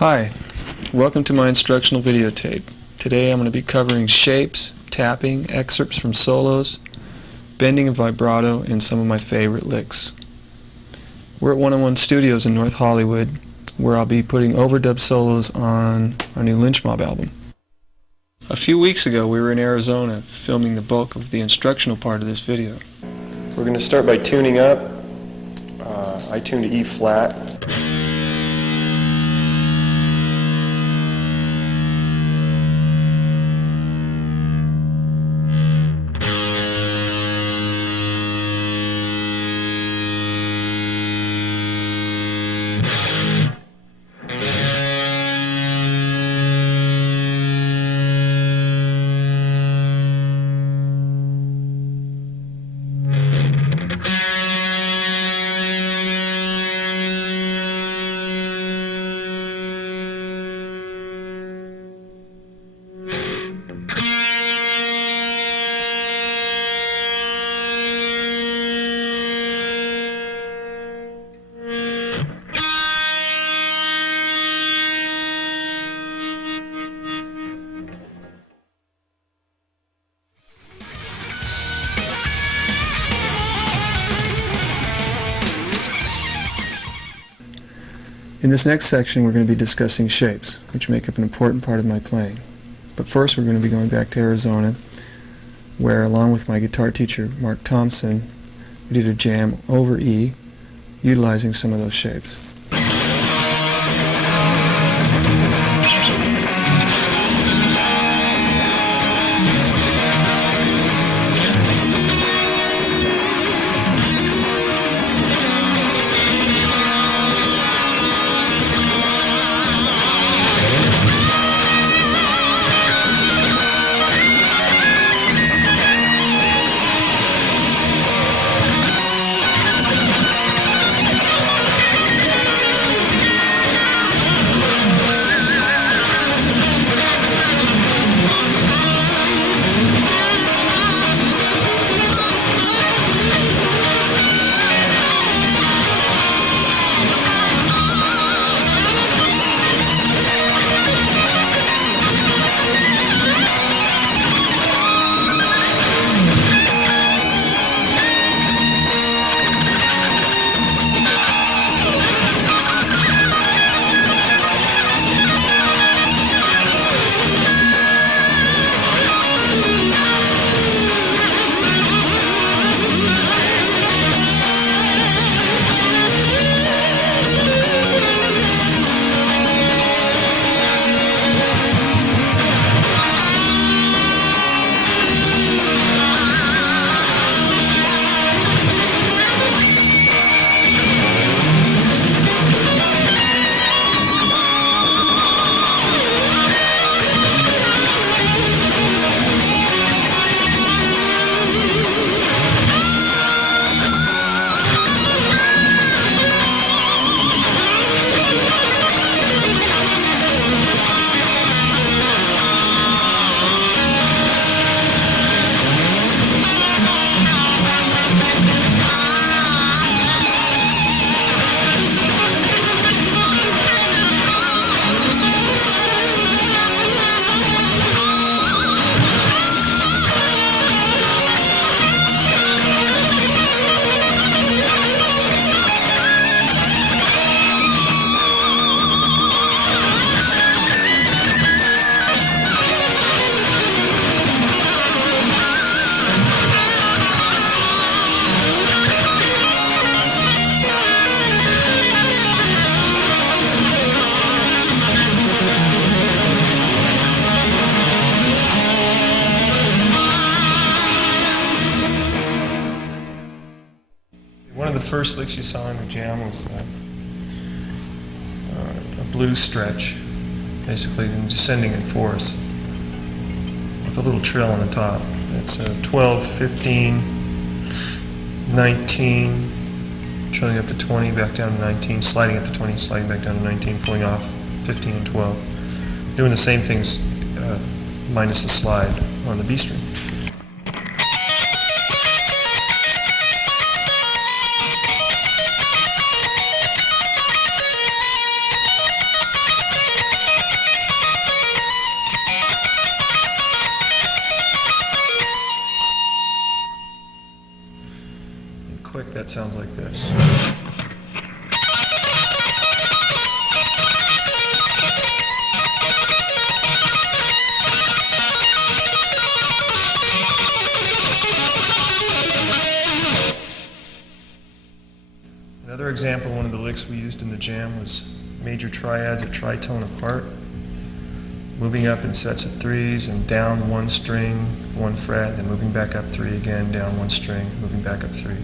Hi, welcome to my instructional videotape. Today I'm going to be covering shapes, tapping, excerpts from solos, bending and vibrato, and some of my favorite licks. We're at 101 Studios in North Hollywood, where I'll be putting overdub solos on our new Lynch Mob album. A few weeks ago we were in Arizona filming the bulk of the instructional part of this video. We're going to start by tuning up. I tuned to E flat. In this next section we're going to be discussing shapes, which make up an important part of my playing. But first we're going to be going back to Arizona, where along with my guitar teacher Mark Thompson, we did a jam over E, utilizing some of those shapes. One of the first licks you saw in the jam was a blues stretch, basically descending in fourths, with a little trill on the top. It's 12, 15, 19, trilling up to 20, back down to 19, sliding up to 20, sliding back down to 19, pulling off 15 and 12. Doing the same things minus the slide on the B string. Click, that sounds like this. Another example, one of the licks we used in the jam was major triads or tritone apart, moving up in sets of threes and down one string, one fret, then moving back up three again, down one string, moving back up three.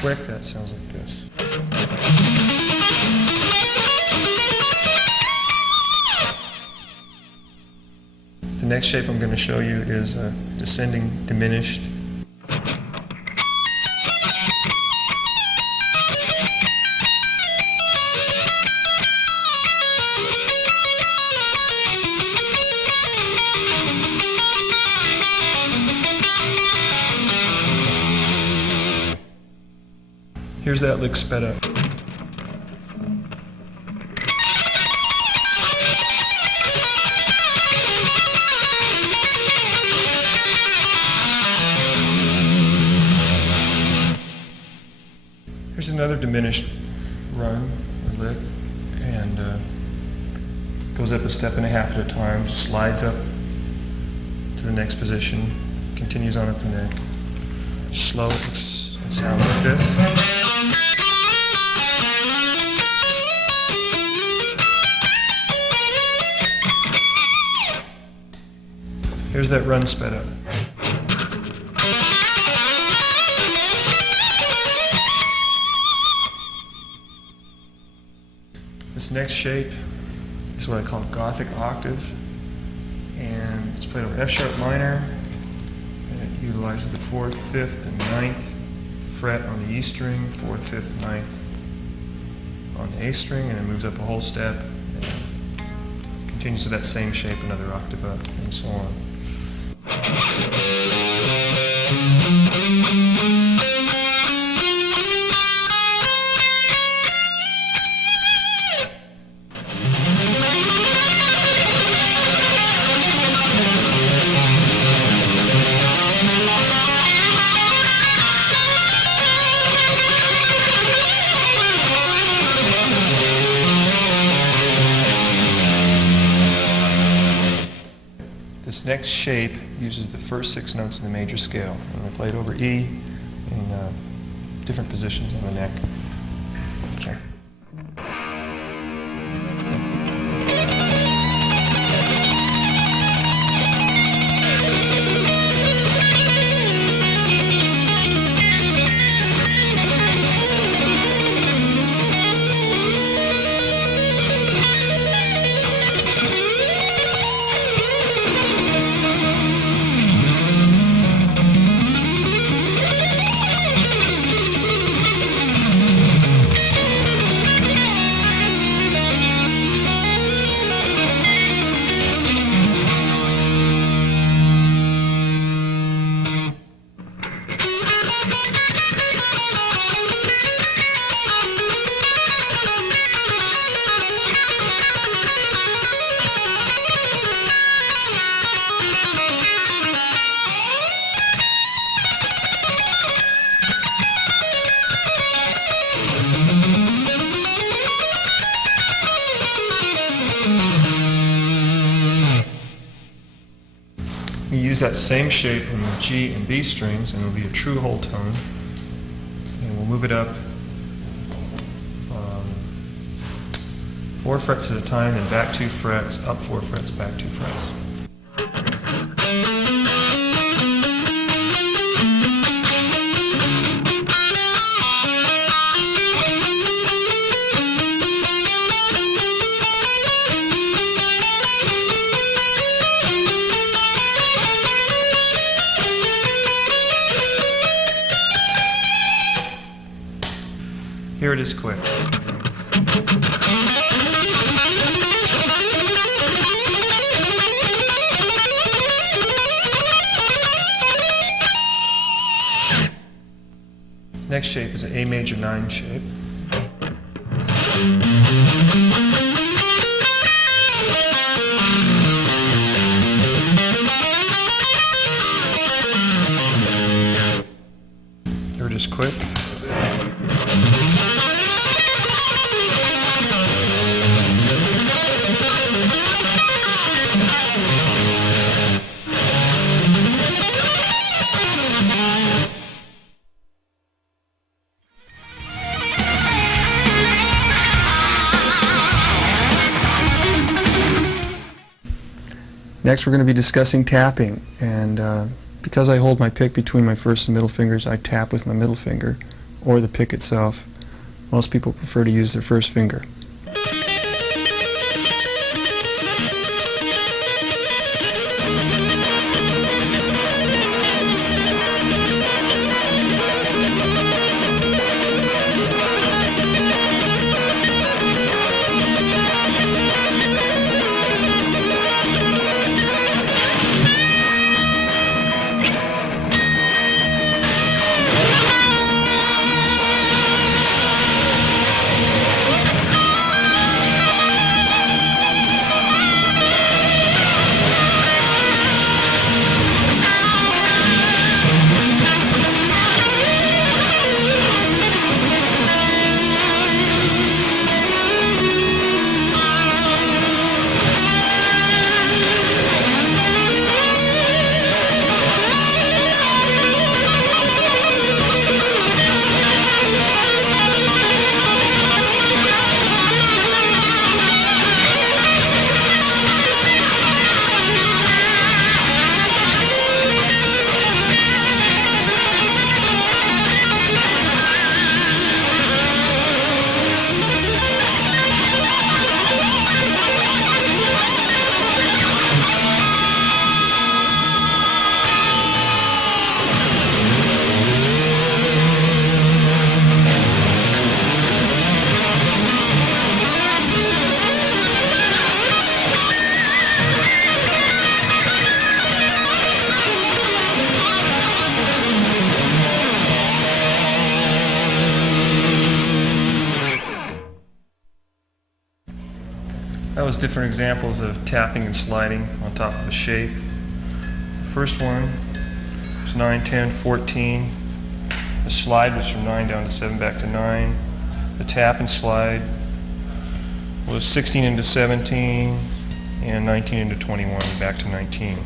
Quick, that sounds like this. The next shape I'm going to show you is a descending diminished. Here's that lick sped up. Here's another diminished run or lick, and goes up a step and a half at a time, slides up to the next position, continues on up the neck. Slow, it sounds like this. Here's that run sped up. This next shape is what I call Gothic octave, and it's played over F sharp minor, and it utilizes the 4th, 5th, and 9th fret on the E string, 4th, 5th, 9th on the A string, and it moves up a whole step, and continues to that same shape another octave up, and so on. This next shape uses the first 6 notes of the major scale, and I play it over E in different positions on the neck. Okay. You use that same shape in the G and B strings, and it'll be a true whole tone. And we'll move it up 4 frets at a time, then back 2 frets, up 4 frets, back 2 frets. Here it is quick. Next shape is an A major 9 shape. They're just quick. Next we're going to be discussing tapping, and because I hold my pick between my first and middle fingers, I tap with my middle finger or the pick itself. Most people prefer to use their first finger. That was different examples of tapping and sliding on top of a shape. The first one was 9, 10, 14. The slide was from 9 down to 7 back to 9. The tap and slide was 16 into 17 and 19 into 21 back to 19.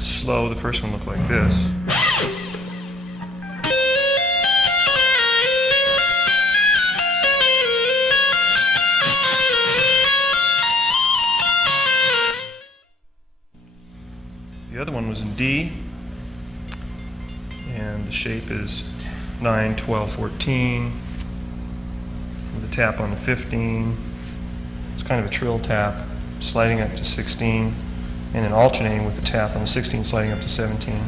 Slow, the first one looked like this. The other one was in D, and the shape is 9, 12, 14, with a tap on the 15. It's kind of a trill tap, sliding up to 16, and then alternating with the tap on the 16, sliding up to 17.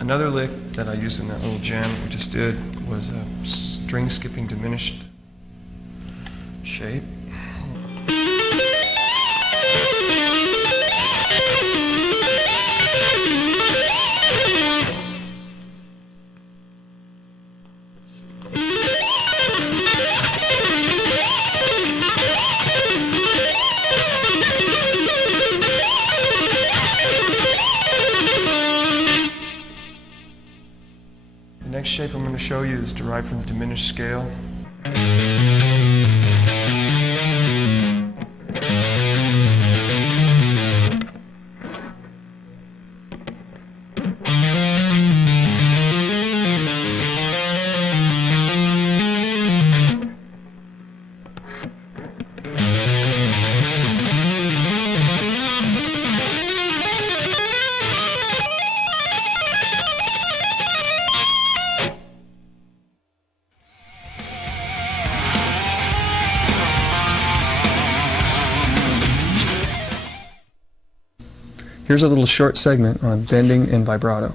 Another lick that I used in that little jam we just did was a string skipping diminished shape. The next shape I'm going to show you is derived from the diminished scale. Here's a little short segment on bending and vibrato.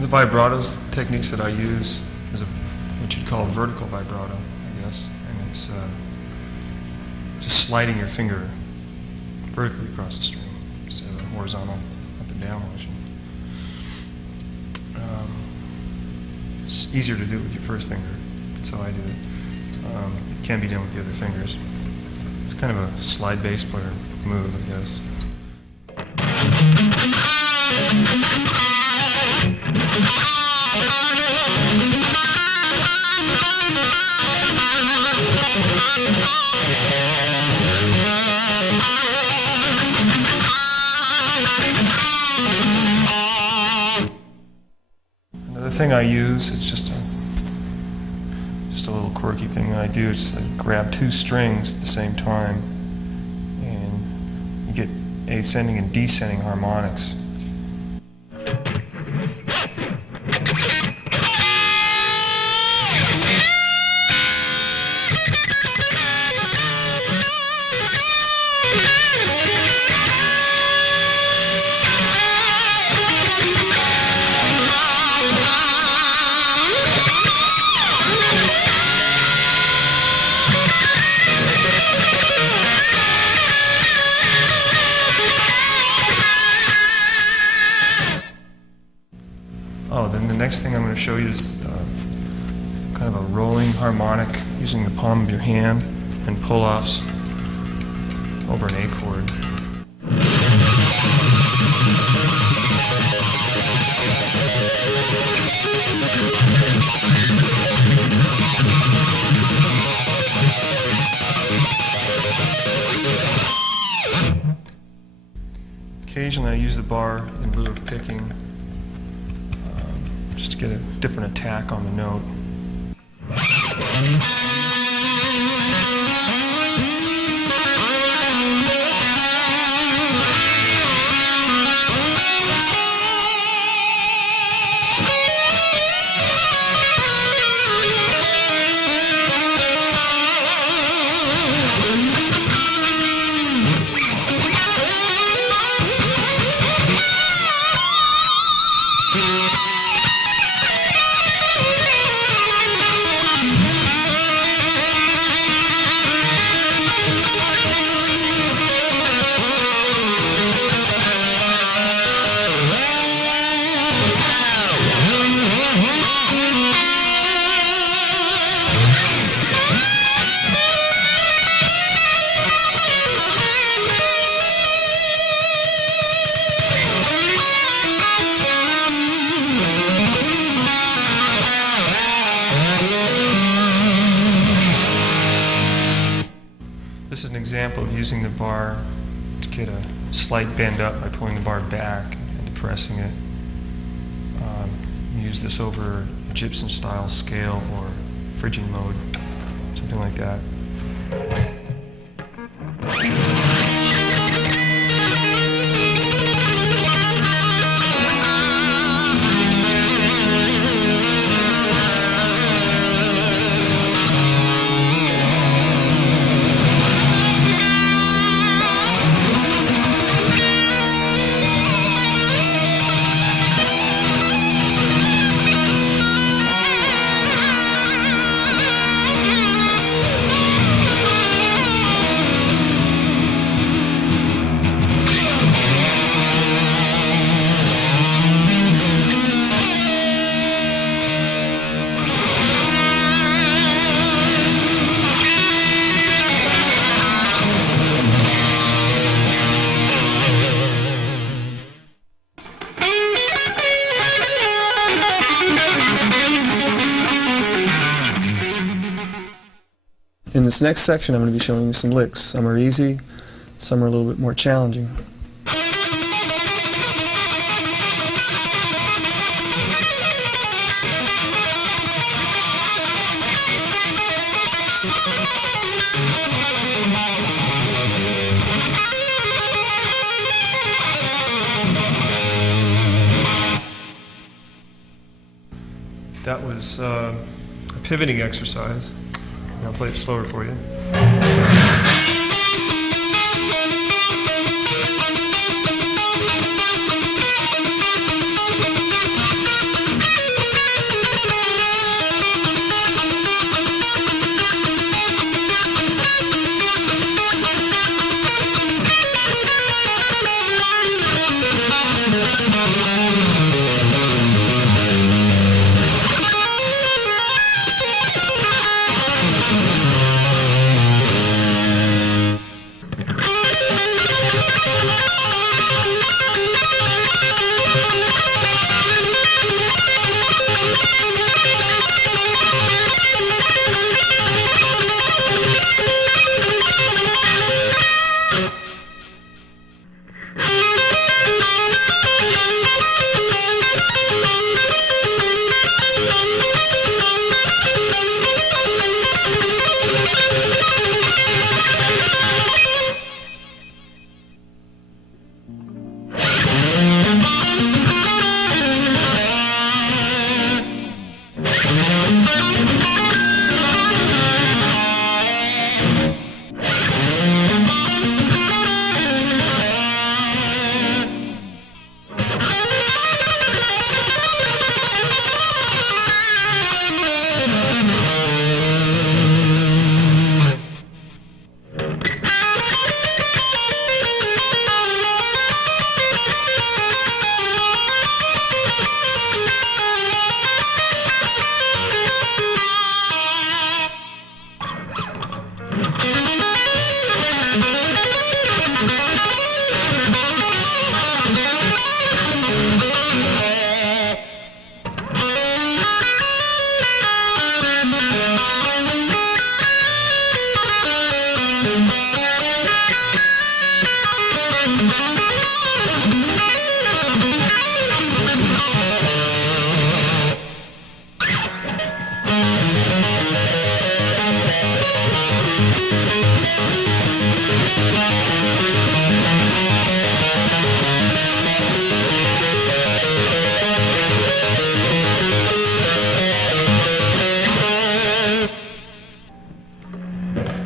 The vibratos techniques that I use is what you'd call a vertical vibrato, I guess, and it's just sliding your finger vertically across the string instead of a horizontal up and down motion. It's easier to do with your first finger, that's how I do it. It can be done with the other fingers. It's kind of a slide bass player move, I guess. Another thing I use, it's just a little quirky thing that I do, is I grab two strings at the same time and you get ascending and descending harmonics. Oh, then the next thing I'm going to show you is kind of a rolling harmonic using the palm of your hand and pull-offs over an A chord. Occasionally I use the bar in lieu of picking, just to get a different attack on the note. example of using the bar to get a slight bend up by pulling the bar back and depressing it. Use this over Egyptian style scale or Phrygian mode, something like that. In this next section, I'm going to be showing you some licks. Some are easy, some are a little bit more challenging. That was a pivoting exercise. I'll play it slower for you.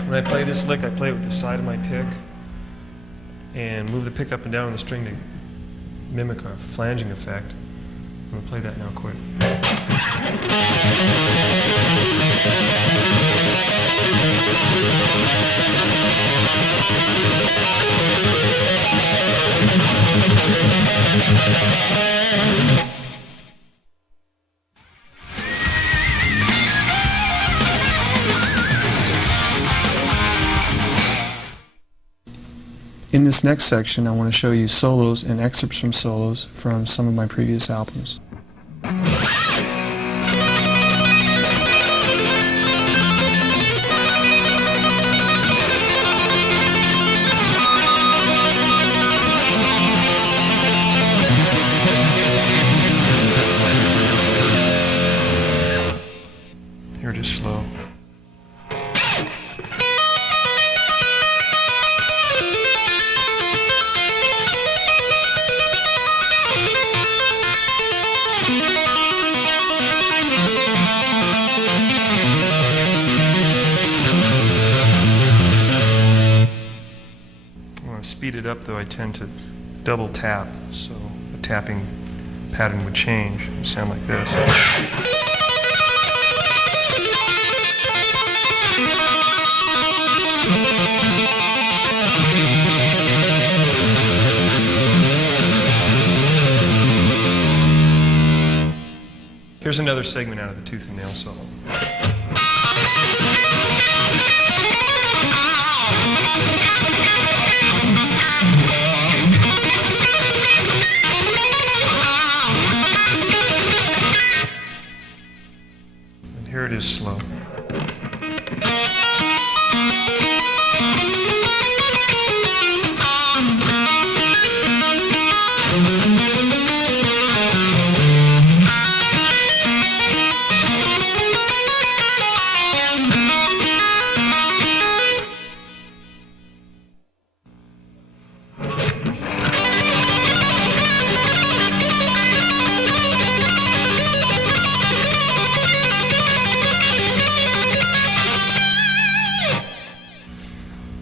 When I play this lick, I play it with the side of my pick and move the pick up and down on the string to mimic a flanging effect. I'm going to play that now quick. In this next section, I want to show you solos and excerpts from solos from some of my previous albums. it is slow. When I speed it up, though, I tend to double tap, so the tapping pattern would change and sound like this. Here's another segment out of the Tooth and Nail solo. And here it is slow.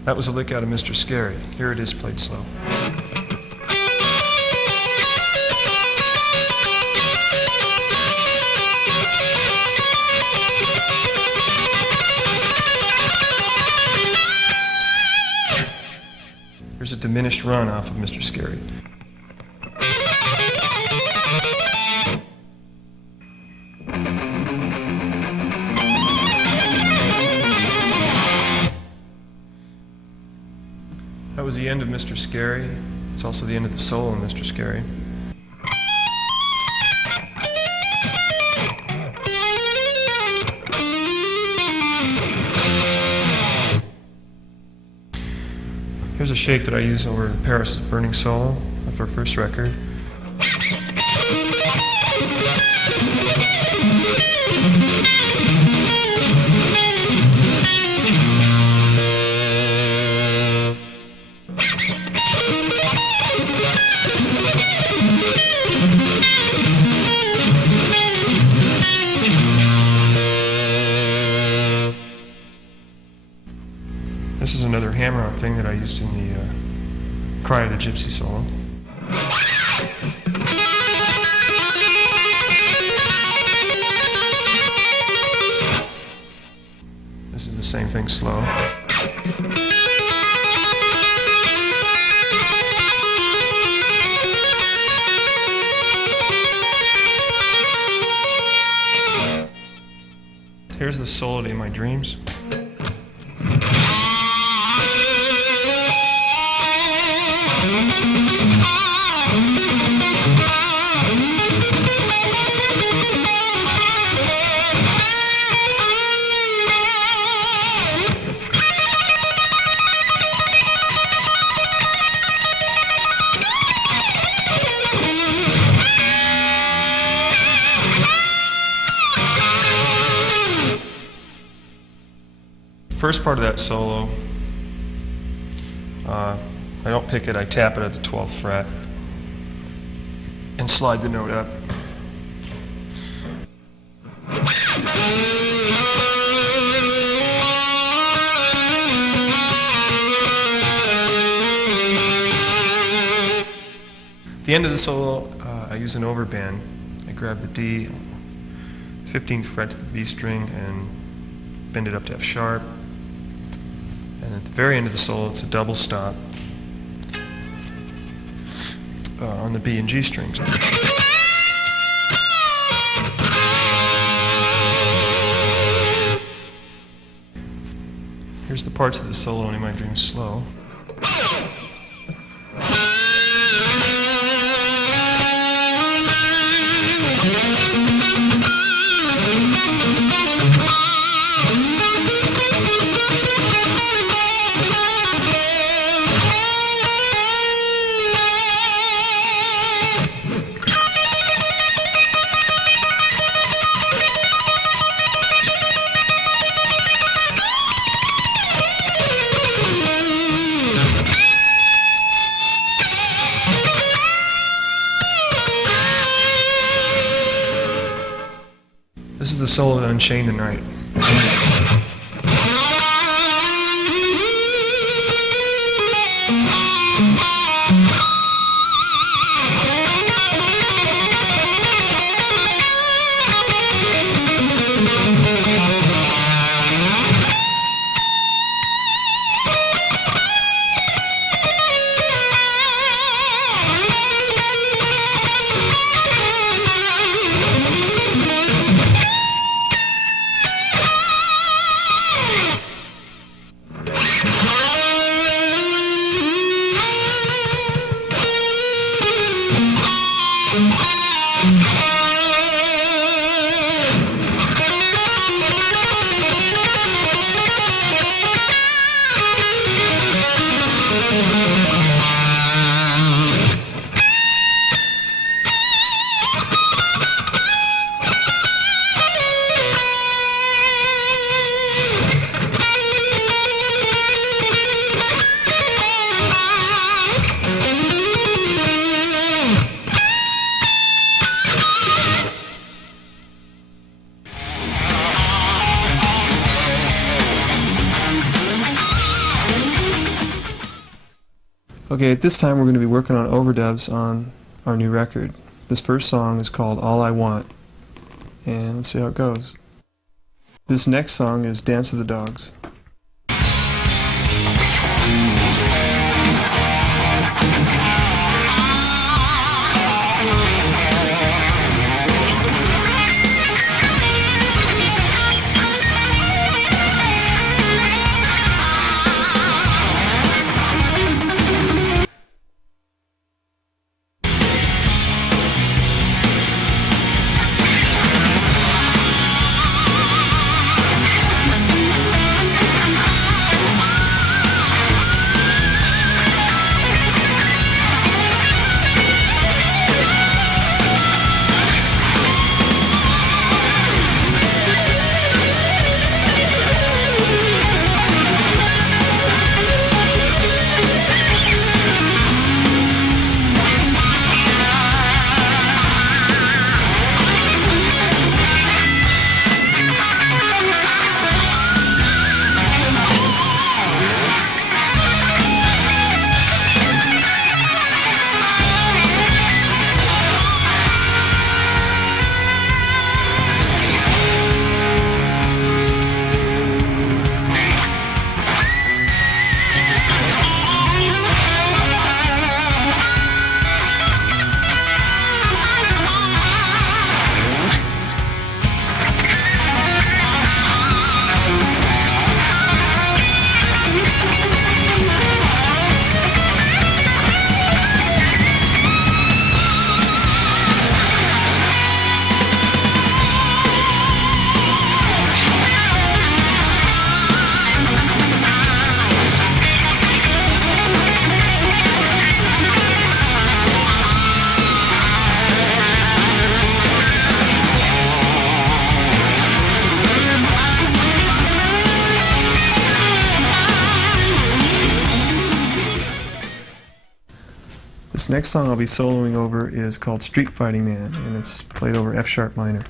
That was a lick out of Mr. Scary. Here it is played slow. Here's a diminished run off of Mr. Scary. That was the end of Mr. Scary. It's also the end of the solo in Mr. Scary. Here's a shape that I used over Paris' Burning solo of our first record. This is another hammer-out thing that I used in the Cry of the Gypsy solo. This is the same thing slow. Here's the solo to In My Dreams. First part of that solo, I don't pick it, I tap it at the 12th fret and slide the note up. At the end of the solo, I use an overbend. I grab the D, 15th fret to the B string and bend it up to F sharp. And at the very end of the solo, it's a double stop on the B and G strings. Here's the parts of the solo in My Dreams slow. This is the solo to Unchained the Night. Okay, at this time we're going to be working on overdubs on our new record. This first song is called All I Want, and let's see how it goes. This next song is Dance of the Dogs. This next song I'll be soloing over is called Street Fighting Man, and it's played over F sharp minor.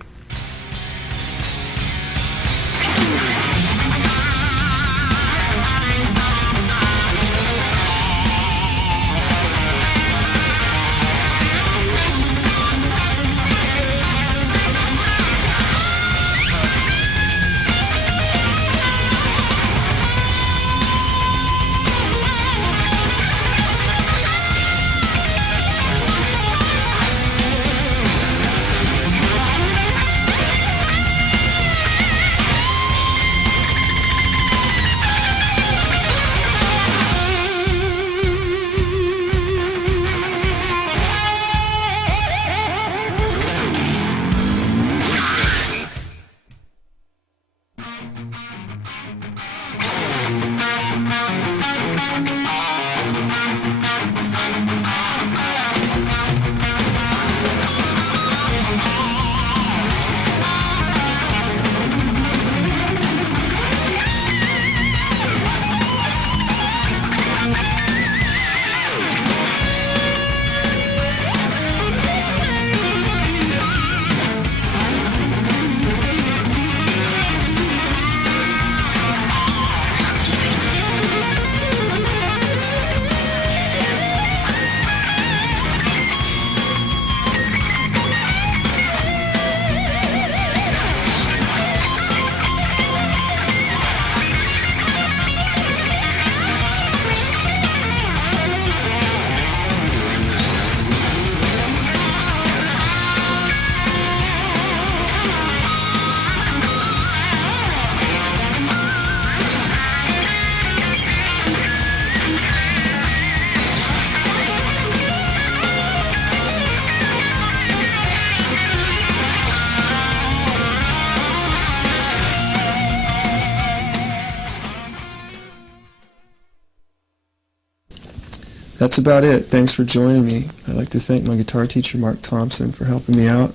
That's about it. Thanks for joining me. I'd like to thank my guitar teacher, Mark Thompson, for helping me out.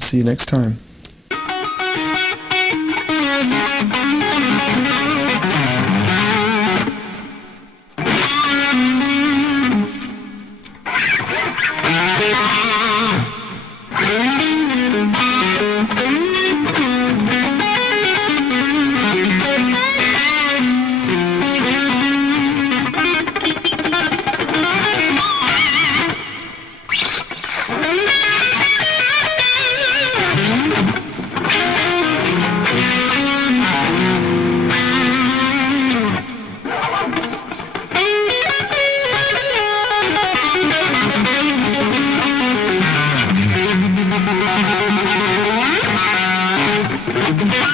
See you next time. Thank you.